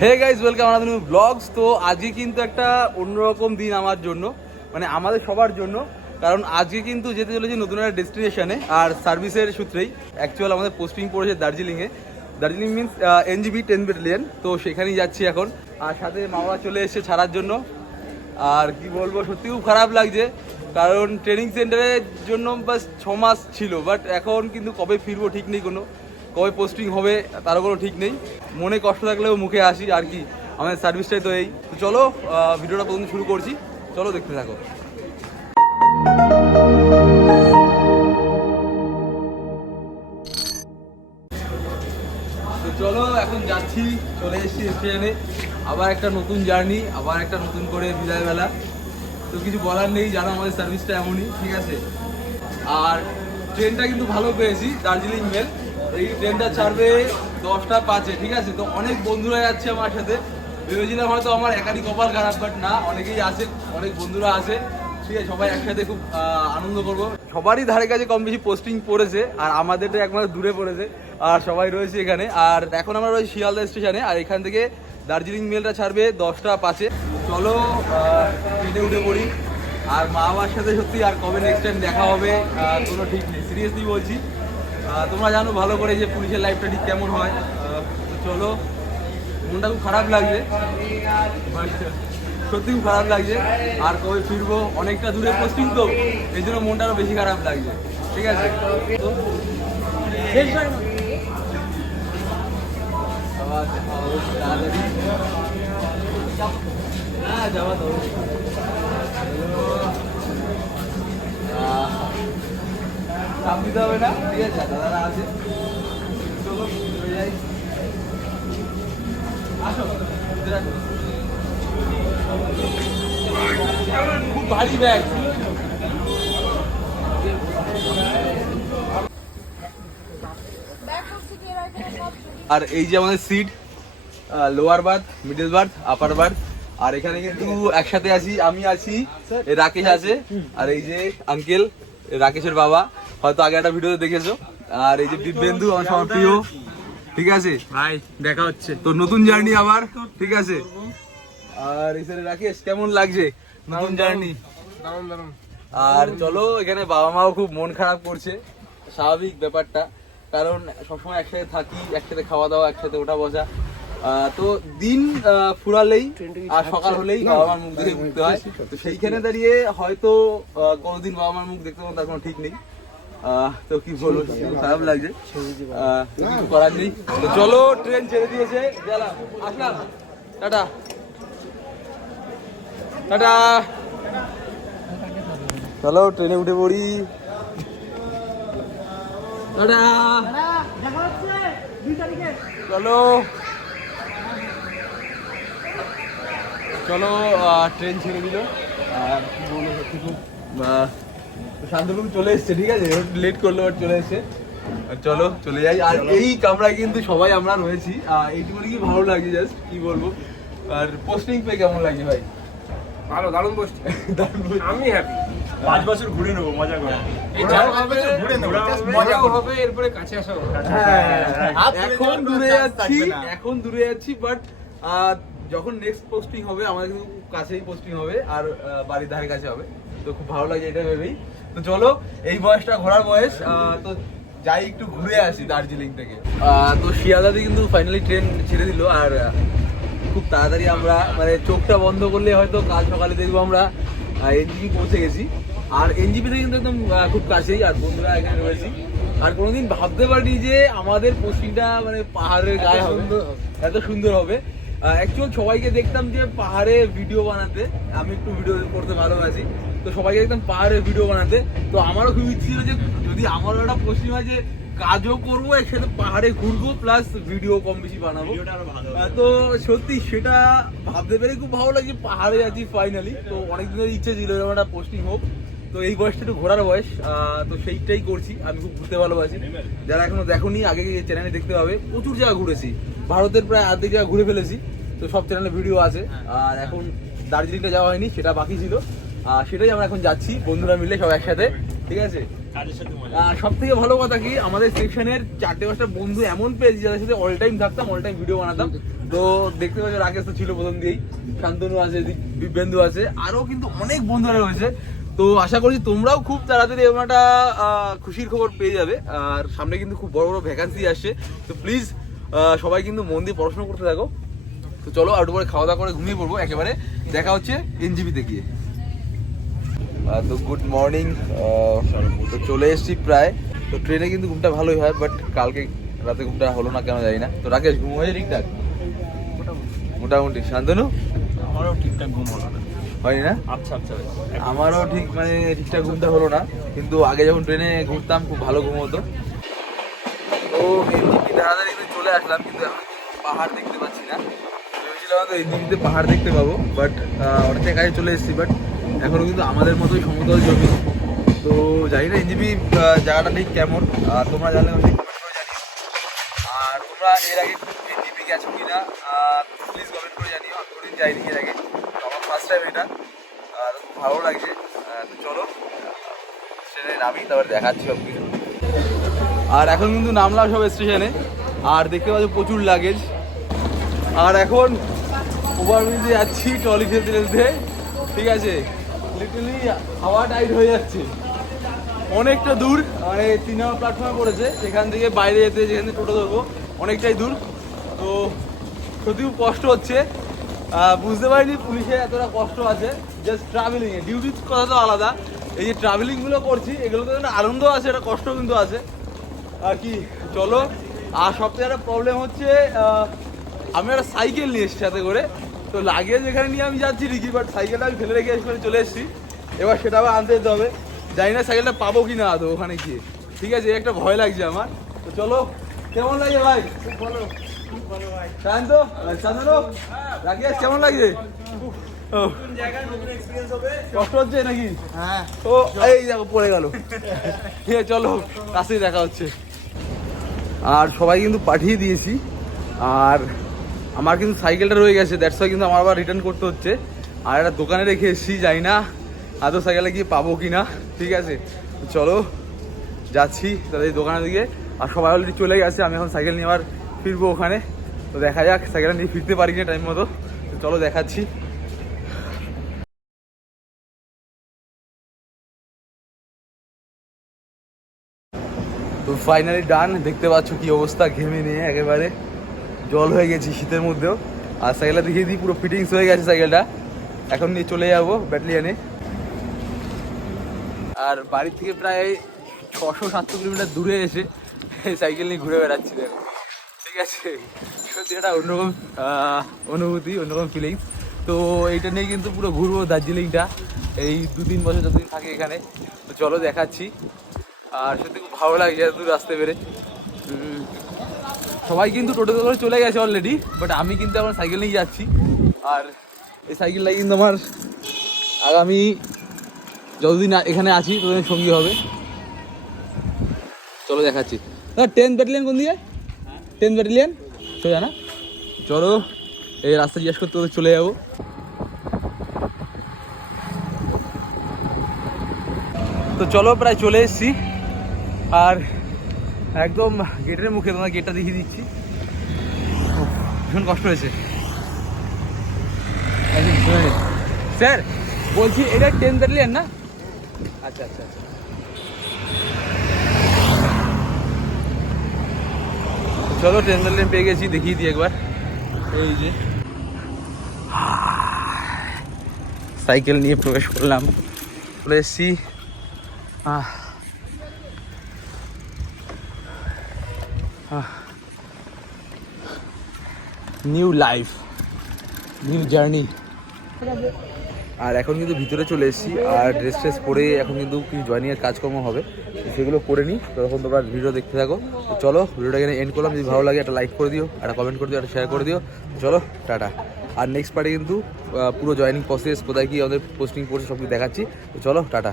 হে guys welcome আমাদের blogs তো আজকে কিন্তু একটা অন্যরকম দিন আমার জন্য মানে আমাদের সবার জন্য, কারণ আজকে কিন্তু যেতে চলেছি নতুন একটা ডেস্টিনেশনে আর সার্ভিসের সূত্রেই। অ্যাকচুয়াল আমাদের পোস্টিং পড়েছে দার্জিলিংয়ে Darjeeling means NGB ten battalion তো সেখানেই যাচ্ছি এখন। আর সাথে মামা চলে এসেছে ছাড়ার জন্য। আর কি বলব সত্যি খুব খারাপ লাগছে। কারণ ট্রেনিং সেন্টারের জন্য বাস ছ মাস ছিল বাট এখন কিন্তু কবে ফিরবো ঠিক নেই কোনো। কবে পোস্টিং হবে তারও কোনো ঠিক নেই। মনে কষ্ট থাকলেও মুখে আসি আর কি, আমাদের সার্ভিসটাই তো এই। তো চলো ভিডিওটা প্রথম শুরু করছি। চলো দেখতে থাকো। চলো, এখন যাচ্ছি, চলে এসেছি স্টেশনে আবার একটা নতুন জার্নি আবার একটা নতুন করে বিদায়বেলা। তো কিছু বলার নেই, জানো আমাদের সার্ভিসটা এমনই, ঠিক আছে? আর ট্রেনটা কিন্তু ভালো পেয়েছি দার্জিলিং মেল এই ট্রেনটা ছাড়বে দশটা পাঁচে, ঠিক আছে? তো অনেক বন্ধুরা যাচ্ছে আমার সাথে। ভেবেছিলাম হয়তো আমার একাধিক কপাল খারাপ বাট না, অনেকেই আছে, অনেক বন্ধুরা আছে। ঠিক আছে, সবাই একসাথে খুব আনন্দ করব। সবারই ধারে কাছে কম বেশি পোস্টিং পড়েছে, আর আমাদেরটা একমাত্র দূরে পড়েছে, আর সবাই রয়েছে এখানে। আর এখন আমরা রয়েছি শিয়ালদা স্টেশনে আর এখান থেকে দার্জিলিং মেলটা ছাড়বে দশটা পাঁচে। চলো ট্রেনে উঠে পড়ি। আর মা বাবার সাথে সত্যি আর কবে নেক্সট টাইম দেখা হবে কোনো ঠিক নেই। সিরিয়াসলি বলছি। তোমরা জানো ভালো করে যে পুলিশের লাইফটা ঠিক কেমন হয়। চলো, মনটা খুব খারাপ লাগছে। সত্যি খুব খারাপ লাগছে। আর কবে ফিরবো, অনেকটা দূরে পোস্টিং তো এই জন্য মনটা আরও বেশি খারাপ লাগছে। ঠিক আছে? চাপ দিতে হবে না ঠিক আছে দাদারা আছে চলো যাই আসো। খুব ভারী ব্যাগ আর এই যে আমাদের seat lower berth middle berth upper berth আর এখানে কিন্তু একসাথে আছি আমি আছি রাকেশ আছে আর এই যে আঙ্কেল রাকেশের বাবা। হয়তো আগে একটা ভিডিওতে দেখেছ। আর এই যে দিব্যেন্দু আমার সবার প্রিয়। ঠিক আছে? ভাই দেখা হচ্ছে। তো নতুন জার্নি আবার ঠিক আছে? আর এই সাইডে রাকেশ কেমন লাগছে নতুন জার্নি আর চলো এখানে বাবা মাও খুব মন খারাপ করছে। স্বাভাবিক ব্যাপারটা। কারণ সবসময় একসাথে থাকি একসাথে খাওয়া দাওয়া একসাথে ওঠা বসা তো দিন ফুরালেই আর সকাল হলেই বাবা মার মুখ দেখে উঠতে হয়। তো সেইখানে দাঁড়িয়ে হয়তো কোনোদিন বাবা মার মুখ দেখতে পাবো তার কোনো ঠিক নেই। তো কি বলব খারাপ লাগছে। কিছু করার নেই। তো চলো ট্রেন ছেড়ে দিয়েছে। গেলাম। আসলাম। টাটা। টাটা। চলো ট্রেনে উঠে পড়ি। টাটা। চলো। চলো ট্রেন ছেড়ে দিল। আর কি বলব সত্যি খুব শান্তনু চলে এসছে ঠিক আছে? লেট করল চলে এসছে। আর চলো চলে যাই। আর এই কামরায় কিন্তু সবাই আমরা রয়েছি। আহ, এইটুকুনি কি ভালো লাগছে জাস্ট কি বলব? আর পোস্টিং পে কেমন লাগছে ভাই? ভালো দারুণ পোস্ট আমি হ্যাপি পাঁচ বছর ঘুরে নেব মজা করে। এই চার পাঁচ বছর ঘুরে নেব just মজা মজাও করব। হবে এরপরে কাছে আসা হবে। হাত তুলে এখন দূরে যাচ্ছি এখন দূরে যাচ্ছি বাট যখন নেক্সট পোস্টিং হবে আমাদের কিন্তু কাছেই পোস্টিং হবে আর বাড়ির ধারে কাছে হবে। তো খুব ভালো লাগে এটা ভেবেই। তো চলো এই বয়সটা ঘোরার বয়স আহ, তো যাই একটু ঘুরে আসি দার্জিলিং থেকে। আহ, তো শিয়ালদাতে কিন্তু ফাইনালি ট্রেন ছেড়ে দিল আর খুব তাড়াতাড়ি আমরা মানে চোখটা বন্ধ করলে হয়তো কাল সকালে দেখব আমরা এনজিপি পৌঁছে গেছি। আর এনজিপিতে কিন্তু একদম খুব কাছেই আর বন্ধুরা এখানে রয়েছি। আর কোনোদিন ভাবতে পারিনি যে আমাদের পোস্টিংটা মানে পাহাড়ের গায়ে হবে। এত সুন্দর হবে। অ্যাকচুয়াল সবাইকে দেখতাম যে পাহাড়ে ভিডিও বানাতে। আমি একটু ভিডিও করতে ভালোবাসি। তো সবাইকে দেখতাম পাহাড়ে ভিডিও বানাতে। তো আমারও খুব ইচ্ছে ছিল যে যদি আমারও একটা পোস্টিং হয় যে কাজও করব একসাথে পাহাড়ে ঘুরবো প্লাস ভিডিও কম বেশি বানাবো। তো সত্যি সেটা ভাবতে পেরে খুব ভালো লাগছে পাহাড়ে আছি ফাইনালি তো অনেকদিনের ইচ্ছে ছিল এরকম একটা পোস্টিং হোক। তো এই বয়সটা একটু ঘোরার বয়স তো সেইটাই করছি আমি খুব ঘুরতে ভালোবাসি। যারা এখনও দেখোনি আগে চ্যানেলে দেখতে পাবে। প্রচুর জায়গা ঘুরেছি। ভারতের প্রায় অর্ধেক জায়গা ঘুরে ফেলেছি। তো সব চ্যানেলে ভিডিও আছে। আর এখন দার্জিলিংটা যাওয়া হয়নি সেটা বাকি ছিল। আর সেটাই আমরা এখন যাচ্ছি বন্ধুরা মিলে সব একসাথে। ঠিক আছে? সব থেকে ভালো কথা কি আমাদের সেকশনের চারটে পাঁচটা বন্ধু এমন পেয়েছি যাদের সাথে অল টাইম থাকতাম অল টাইম ভিডিও বানাতাম। তো দেখতে পাচ্ছ রাকেশ তো ছিল প্রথম দিয়েই শান্তনু আছে দিব্যেন্দু আছে আরও কিন্তু অনেক বন্ধুরা রয়েছে। তো আশা করছি তোমরাও খুব তাড়াতাড়ি এরকম একটা খুশির খবর পেয়ে যাবে। আর সামনে কিন্তু খুব বড় বড় ভ্যাকান্সি আসছে। তো প্লিজ সবাই কিন্তু মন দিয়ে পড়াশোনা করতে থাকো। তো চলো আর পরে খাওয়া দাওয়া করে ঘুমিয়ে পড়ব একেবারে। দেখা হচ্ছে এনজিপিতে গিয়ে। তো গুড মর্নিং তো চলে এসেছি প্রায়। তো ট্রেনে কিন্তু ঘুমটা ভালোই হয় বাট কালকে রাতে ঘুমটা হলো না কেন জানি না। তো রাকেশ ঘুম হয়েছে ঠিকঠাক? মোটামুটি। শান্তনু? আমারও ঠিকঠাক ঘুম হলো না। হয়নি না? আচ্ছা আচ্ছা আমারও ঠিক মানে ঠিকঠাক ঘুমটা হলো না কিন্তু আগে যখন ট্রেনে ঘুরতাম খুব ভালো ঘুম হতো। তো এনজিপি তাড়াতাড়ি চলে আসলাম কিন্তু এখন পাহাড় দেখতে পাচ্ছি না। ভেবেছিলাম তো এনজিপিতে পাহাড় দেখতে পাবো বাট অনেকটা কাজে চলে এসেছি বাট এখনও কিন্তু আমাদের মতোই সমতল জমি। তো জানি না এনজিপি জায়গাটা ঠিক কেমন আর তোমরা জানলে অবশ্যই কমেন্ট করে জানিও। আর তোমরা এর আগে এনজিপি গেছো কিনা প্লিজ কমেন্ট করে জানিও আমি কোনোদিন যাইনি এর আগে। ফার্স্ট টাইম এটা। আর ভালো লাগছে। চলো, স্টেশনে নামি, তারপর দেখাচ্ছি সব কিছু আর এখন কিন্তু নামলাম সব স্টেশনে। আর দেখতে পাচ্ছ প্রচুর লাগেজ আর এখন ওভারব্রিজে যাচ্ছি ট্রলি খেলতে খেলতে ঠিক আছে? লিটারলি হাওয়া টাইট হয়ে যাচ্ছে। অনেকটা দূর মানে তিন নম্বর প্ল্যাটফর্মে পড়েছে। সেখান থেকে বাইরে যেতে, যেখান থেকে টোটো ধরবো, অনেকটাই দূর। তো সত্যি খুব কষ্ট হচ্ছে। বুঝতে পারিনি পুলিশের এতটা কষ্ট আছে। জাস্ট ট্রাভেলিংয়ে ডিউটির কথা তো আলাদা। এই যে ট্রাভেলিংগুলো করছি, এগুলোতে একটা আনন্দ আছে, একটা কষ্ট কিন্তু আছে। আর কি, চলো। আর সবথেকে একটা প্রবলেম হচ্ছে আমি একটা সাইকেল নিয়ে এসেছি সাথে করে। তো লাগেজ এখানে নিয়ে আমি যাচ্ছি ঠিকই বাট সাইকেলটা আমি ফেলে রেখে এখানে চলে এসেছি। এবার সেটা আবার আনতে যেতে হবে। জানি না সাইকেলটা পাবো কি না আদৌ ওখানে গিয়ে। ঠিক আছে একটা ভয় লাগছে আমার। তো চলো, কেমন লাগে ভাই? খুব ভালো। শান্ত রাকেশ কেমন লাগছে? কষ্ট হচ্ছে নাকি? হ্যাঁ। ও এই দেখো পড়ে গেল। ঠিক চলো কাছেই দেখা হচ্ছে। আর সবাই কিন্তু পাঠিয়ে দিয়েছি। আর আমার কিন্তু সাইকেলটা রয়ে গেছে দ্যাটস ওয়াই কিন্তু আমার আবার রিটার্ন করতে হচ্ছে। আর একটা দোকানে রেখে এসেছি জানি না আদৌ সাইকেলে গিয়ে পাবো কি না ঠিক আছে? চলো যাচ্ছি তাদের দোকানের দিকে। আর সবাই অলরেডি চলে গেছে আমি এখন সাইকেল নিয়ে আবার ফিরবো ওখানে। তো দেখা যাক, সাইকেলটা নিয়ে ফিরতে পারি না টাইম মতো। চলো দেখাচ্ছি। তো ফাইনালি ডান দেখতে পাচ্ছ কি অবস্থা, ঘেমে নিয়ে একেবারে। জল হয়ে গেছি শীতের মধ্যেও। আর সাইকেলটা দেখিয়ে দিই, পুরো ফিটিংস হয়ে গেছে সাইকেলটা। এখন নিয়ে চলে যাব ব্যাটালিয়ানে আর বাড়ির থেকে প্রায় ছশো সাতশো কিলোমিটার দূরে এসে সাইকেল নিয়ে ঘুরে বেড়াচ্ছি দেখো। ঠিক আছে। সত্যি একটা অন্যরকম অনুভূতি, অন্যরকম ফিলিংস তো এইটা নিয়ে কিন্তু পুরো ঘুরবো দার্জিলিংটা। এই দু তিন বছর যতদিন থাকে এখানে। তো চলো দেখাচ্ছি। আর সত্যি খুব ভালো লাগছে এত দূর আসতে পেরে। সবাই কিন্তু টোটো করে চলে গেছে অলরেডি বাট আমি কিন্তু আমার সাইকেল নিয়ে যাচ্ছি। আর এই সাইকেলটা কিন্তু আমার আগামী যতদিন এখানে আছি, ততদিন সঙ্গী হবে। চলো দেখাচ্ছি। টেন ব্যাটালিয়ান কোন দিকে? Ten battalion. সোজা না? চলো এই রাস্তা জিজ্ঞেস করতে করতে চলে যাব। তো চলো প্রায় চলে এসেছি। আর একদম গেটের মুখে তোমার গেটটা দেখিয়ে দিচ্ছি। ভীষণ কষ্ট হয়েছে। স্যার বলছি এটা টেন ব্যাটালিয়ান না? আচ্ছা আচ্ছা আচ্ছা। চলো টেন ব্যাটালিয়ান পেয়ে গেছি, দেখিয়ে দিই একবার। এই যে। সাইকেল নিয়ে প্রবেশ করলাম। চলে এসেছি। নিউ লাইফ নিউ জার্নি আর এখন কিন্তু ভিতরে চলে এসেছি, আর ড্রেস ট্রেস পরে এখন কিন্তু কিছু জয়নিংয়ের কাজকর্ম হবে। সেগুলো করে নিই তখন তোমরা ভিডিও দেখতে থাকো। তো চলো ভিডিওটা এখানে এন্ড করলাম, যদি ভালো লাগে একটা লাইক করে দিও, একটা কমেন্ট করে দিও, একটা শেয়ার করে দিও। চলো, টাটা। আর নেক্সট পার্টে কিন্তু পুরো জয়নিং প্রসেস কোথায় কি আমাদের পোস্টিং করছে সব কিছু দেখাচ্ছি। তো চলো, টাটা।